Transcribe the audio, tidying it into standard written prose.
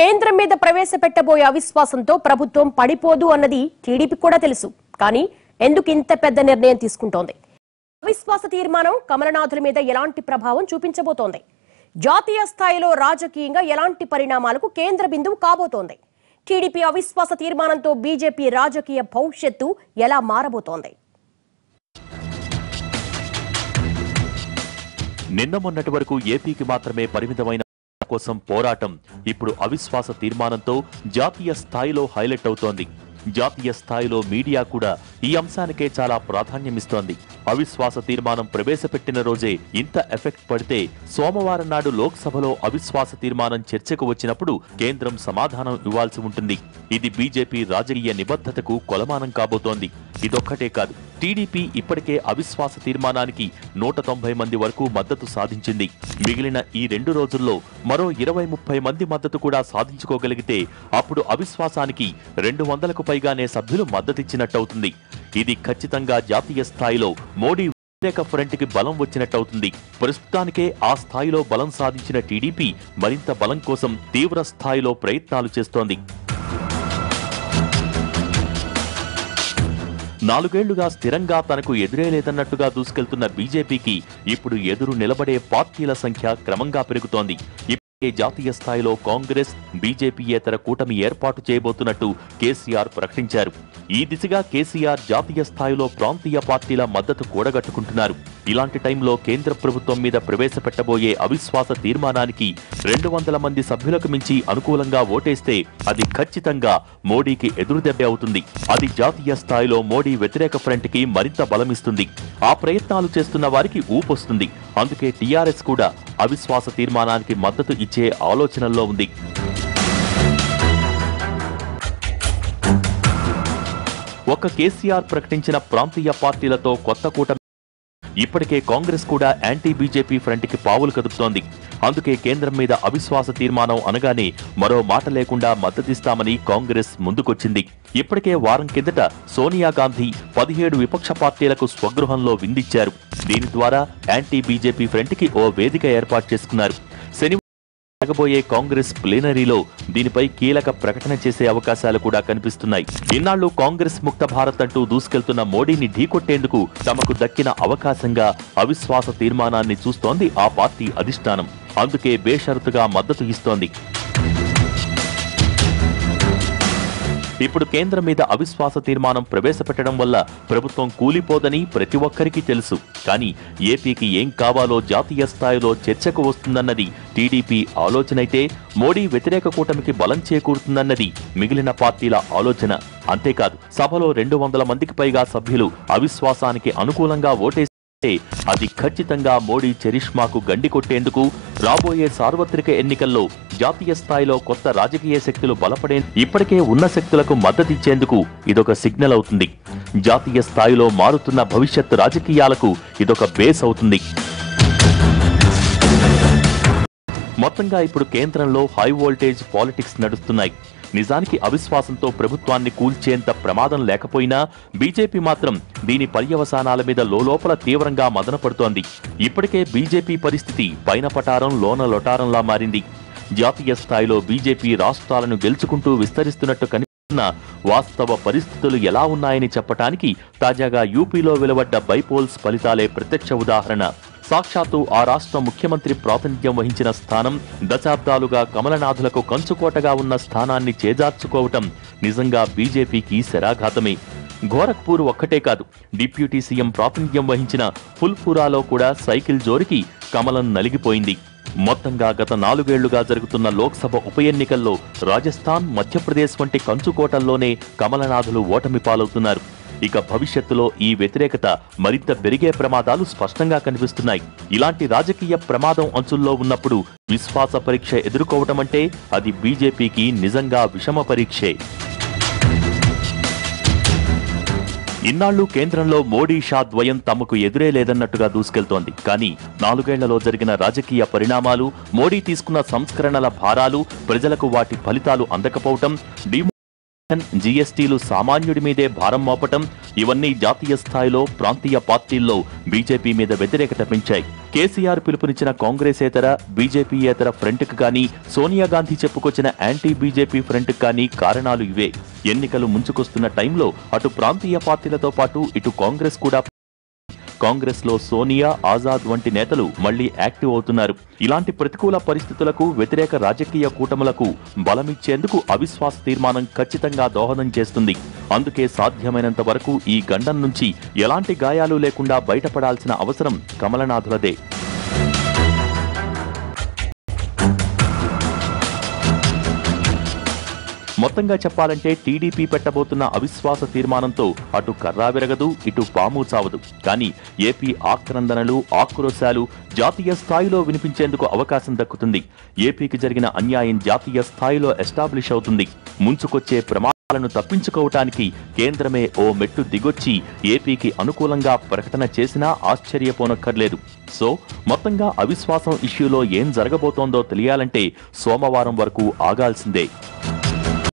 కేంద్రం మీద ప్రవేశపెట్టబోయే అవిశ్వాసంతో ప్రభుత్వం పడిపోదు అన్నది టీడీపీ కూడా తెలుసు. కానీ ఎందుకు ఇంత పెద్ద నిర్ణయం తీసుకుంటోంది? అవిశ్వాస తీర్మానం కమలనాథుల మీద ఎలాంటి ప్రభావం చూపించబోతోంది? జాతీయ స్థాయిలో రాజకీయంగా ఎలాంటి పరిణామాలకు కేంద్ర బిందువు కాబోతోంది? టీడీపీ అవిశ్వాస తీర్మానంతో బీజేపీ రాజకీయ భవిష్యత్తు ఎలా మారబోతోంది? నిన్న మొన్నటి వరకు ఏపీకి మాత్రమే పరిమితమైన కోసం పోరాటం ఇప్పుడు అవిశ్వాస తీర్మానంతో జాతీయ స్థాయిలో హైలైట్ అవుతోంది. జాతీయ స్థాయిలో మీడియా కూడా ఈ అంశానికే చాలా ప్రాధాన్యమిస్తోంది. అవిశ్వాస తీర్మానం ప్రవేశపెట్టిన రోజే ఇంత ఎఫెక్ట్ పడితే సోమవారం నాడు లోక్సభలో అవిశ్వాస తీర్మానం చర్చకు వచ్చినప్పుడు కేంద్రం సమాధానం ఇవ్వాల్సి ఉంటుంది. ఇది బీజేపీ రాజకీయ నిబద్ధతకు కొలమానం కాబోతోంది. ఇదొక్కటే కాదు, టీడీపీ ఇప్పటికే అవిశ్వాస తీర్మానానికి 190 మంది వరకు మద్దతు సాధించింది. మిగిలిన ఈ 2 రోజుల్లో మరో 20-30 మంది మద్దతు కూడా సాధించుకోగలిగితే అప్పుడు అవిశ్వాసానికి 200కు పైగానే సభ్యులు మద్దతిచ్చినట్టవుతుంది. ఇది ఖచ్చితంగా జాతీయ స్థాయిలో మోడీ వ్యతిరేక ఫ్రంట్ కి బలం వచ్చినట్టవుతుంది. ప్రస్తుతానికే ఆ స్థాయిలో బలం సాధించిన టీడీపీ మరింత బలం కోసం తీవ్ర స్థాయిలో ప్రయత్నాలు చేస్తోంది. 4 ఏళ్లుగా స్థిరంగా తనకు ఎదురే లేదన్నట్టుగా దూసుకెళ్తున్న బీజేపీకి ఇప్పుడు ఎదురు నిలబడే పార్టీల సంఖ్య క్రమంగా పెరుగుతోంది. జాతీయ స్థాయిలో కాంగ్రెస్, బీజేపీయేతర కూటమి ఏర్పాటు చేయబోతున్నట్టు కేసీఆర్ ప్రకటించారు. ఈ దిశగా కేసీఆర్ జాతీయ స్థాయిలో ప్రాంతీయ పార్టీల మద్దతు కూడగట్టుకుంటున్నారు. ఇలాంటి టైంలో కేంద్ర ప్రభుత్వం మీద ప్రవేశపెట్టబోయే అవిశ్వాస తీర్మానానికి 200 మంది సభ్యులకు మించి అనుకూలంగా ఓటేస్తే అది ఖచ్చితంగా మోడీకి ఎదురుదెబ్బ అవుతుంది. అది జాతీయ స్థాయిలో మోడీ వ్యతిరేక ఫ్రంట్ కి మరింత బలమిస్తుంది. ఆ ప్రయత్నాలు చేస్తున్న వారికి ఊపొస్తుంది. అందుకే టీఆర్ఎస్ కూడా అవిశ్వాస తీర్మానానికి మద్దతు ఇచ్చే ఆలోచనల్లో ఉంది. ఒక్క కేసీఆర్ ప్రకటించిన ప్రాంతీయ పార్టీలతో కొత్త కూటమి ఇప్పటికే కాంగ్రెస్ కూడా యాంటీ బీజేపీ ఫ్రంట్ కి పావులు కదుపుతోంది. అందుకే కేంద్రం మీద అవిశ్వాస తీర్మానం అనగానే మరో మాట లేకుండా మద్దతిస్తామని కాంగ్రెస్ ముందుకొచ్చింది. ఇప్పటికే వారం కిందట సోనియా గాంధీ 17 విపక్ష పార్టీలకు స్వగృహంలో విందిచ్చారు. దీని ద్వారా యాంటీ బీజేపీ ఫ్రంట్ కి ఓ వేదిక ఏర్పాటు చేసుకున్నారు. శనివారం జరగబోయే కాంగ్రెస్ ప్లీనరీలో దీనిపై కీలక ప్రకటన చేసే అవకాశాలు కూడా కనిపిస్తున్నాయి. ఇన్నాళ్లు కాంగ్రెస్ ముక్త భారత్ అంటూ దూసుకెళ్తున్న మోడీని ఢీకొట్టేందుకు తమకు దక్కిన అవకాశంగా అవిశ్వాస తీర్మానాన్ని చూస్తోంది ఆ పార్టీ అధిష్టానం. అందుకే బేషరతుగా మద్దతు ఇస్తోంది. ఇప్పుడు కేంద్రం మీద అవిశ్వాస తీర్మానం ప్రవేశపెట్టడం వల్ల ప్రభుత్వం కూలిపోదని ప్రతి ఒక్కరికి తెలుసు. కానీ ఏపీకి ఏం కావాలో జాతీయ స్థాయిలో చర్చకు వస్తుందన్నది టీడీపీ ఆలోచనైతే, మోడీ వ్యతిరేక కూటమికి బలం చేకూరుతుందన్నది మిగిలిన పార్టీల ఆలోచన. అంతేకాదు, సభలో 200 మందికి పైగా సభ్యులు అవిశ్వాసానికి అనుకూలంగా ఓటేస్తే అది ఖచ్చితంగా మోడీ చరిష్మాకు గండి కొట్టేందుకు, రాబోయే సార్వత్రిక ఎన్నికల్లో జాతీయ స్థాయిలో కొత్త రాజకీయ శక్తులు బలపడే ఇప్పటికే ఉన్న శక్తులకు మద్దతిచ్చేందుకు ఇదొక సిగ్నల్ అవుతుంది. జాతీయ స్థాయిలో మారుతున్న భవిష్యత్ రాజకీయాలకు ఇదొక బేస్ అవుతుంది. మొత్తంగా ఇప్పుడు కేంద్రంలో హై వోల్టేజ్ పాలిటిక్స్ నడుస్తున్నాయి. నిజానికి అవిశ్వాసంతో ప్రభుత్వాన్ని కూల్చేంత ప్రమాదం లేకపోయినా బీజేపీ మాత్రం దీని పర్యవసానాల మీద లోలోపల తీవ్రంగా మదనపడుతోంది. ఇప్పటికే బీజేపీ పరిస్థితి పైన పటారం లోన లొటారంలా మారింది. జాతీయ స్థాయిలో బీజేపీ రాష్ట్రాలను గెలుచుకుంటూ విస్తరిస్తున్నట్టు కనిపిస్తున్న వాస్తవ పరిస్థితులు ఎలా ఉన్నాయని చెప్పటానికి తాజాగా యూపీలో వెలువడ్డ బైపోల్స్ ఫలితాలే ప్రత్యక్ష ఉదాహరణ. సాక్షాత్తు ఆ రాష్ట్ర ముఖ్యమంత్రి ప్రాతినిధ్యం వహించిన స్థానం దశాబ్దాలుగా కమలనాథులకు కంచుకోటగా ఉన్న స్థానాన్ని చేజార్చుకోవటం నిజంగా బీజేపీకి శరాఘాతమే. గోరఖ్పూర్ ఒక్కటే కాదు, డిప్యూటీ సీఎం ప్రాతినిధ్యం వహించిన ఫుల్పురాలో కూడా సైకిల్ జోరికి కమలం నలిగిపోయింది. మొత్తంగా గత 4 ఏళ్లుగా జరుగుతున్న లోక్సభ ఉప ఎన్నికల్లో రాజస్థాన్, మధ్యప్రదేశ్ వంటి కంచుకోటల్లోనే కమలనాథులు ఓటమి పాలవుతున్నారు. ఇక భవిష్యత్తులో ఈ వ్యతిరేకత మరింత పెరిగే ప్రమాదాలు స్పష్టంగా కనిపిస్తున్నాయి. ఇలాంటి రాజకీయ ప్రమాదం అంచుల్లో ఉన్నప్పుడు విశ్వాస పరీక్ష ఎదుర్కోవటం అంటే అది బీజేపీకి నిజంగా విషమ పరీక్షే. ఇన్నాళ్లు కేంద్రంలో మోడీ షా ద్వయం తమకు ఎదురే లేదన్నట్టుగా దూసుకెళ్తోంది. కానీ 4 ఏళ్లలో జరిగిన రాజకీయ పరిణామాలు, మోడీ తీసుకున్న సంస్కరణల భారాలు, ప్రజలకు వాటి ఫలితాలు అందకపోవటం, జీఎస్టీలు సామాన్యుడి మీదే భారం మోపటం ఇవన్నీ జాతీయ స్థాయిలో ప్రాంతీయ పార్టీల్లో బీజేపీ మీద వ్యతిరేకత పెంచాయి. కేసీఆర్ పిలుపునిచ్చిన కాంగ్రెసేతర బీజేపీయేతర ఫ్రంట్కు కానీ సోనియా గాంధీ చెప్పుకొచ్చిన యాంటీ బీజేపీ ఫ్రంట్కు కానీ కారణాలు ఇవే. ఎన్నికలు ముంచుకొస్తున్న టైంలో అటు ప్రాంతీయ పార్టీలతో పాటు ఇటు కాంగ్రెస్ కూడా కాంగ్రెస్ లో సోనియా, ఆజాద్ వంటి నేతలు మళ్లీ యాక్టివ్ అవుతున్నారు. ఇలాంటి ప్రతికూల పరిస్థితులకు వ్యతిరేక రాజకీయ కూటములకు బలమిచ్చేందుకు అవిశ్వాస తీర్మానం ఖచ్చితంగా దోహదం చేస్తుంది. అందుకే సాధ్యమైనంత వరకు ఈ గండం నుంచి ఎలాంటి గాయాలు లేకుండా బయటపడాల్సిన అవసరం కమలనాథులదే. మొత్తంగా చెప్పాలంటే టీడీపీ పెట్టబోతున్న అవిశ్వాస తీర్మానంతో అటు కర్రా విరగదు, ఇటు పాము చావదు. కానీ ఏపీ ఆక్రందనలు, ఆక్రోశాలు జాతీయ స్థాయిలో వినిపించేందుకు అవకాశం దక్కుతుంది. ఏపీకి జరిగిన అన్యాయం జాతీయ స్థాయిలో ఎస్టాబ్లిష్ అవుతుంది. ముంచుకొచ్చే ప్రమాదాలను తప్పించుకోవటానికి కేంద్రమే ఓ మెట్టు దిగొచ్చి ఏపీకి అనుకూలంగా ప్రకటన చేసినా ఆశ్చర్యపోనక్కర్లేదు. సో మొత్తంగా అవిశ్వాసం ఇష్యూలో ఏం జరగబోతోందో తెలియాలంటే సోమవారం వరకు ఆగాల్సిందే.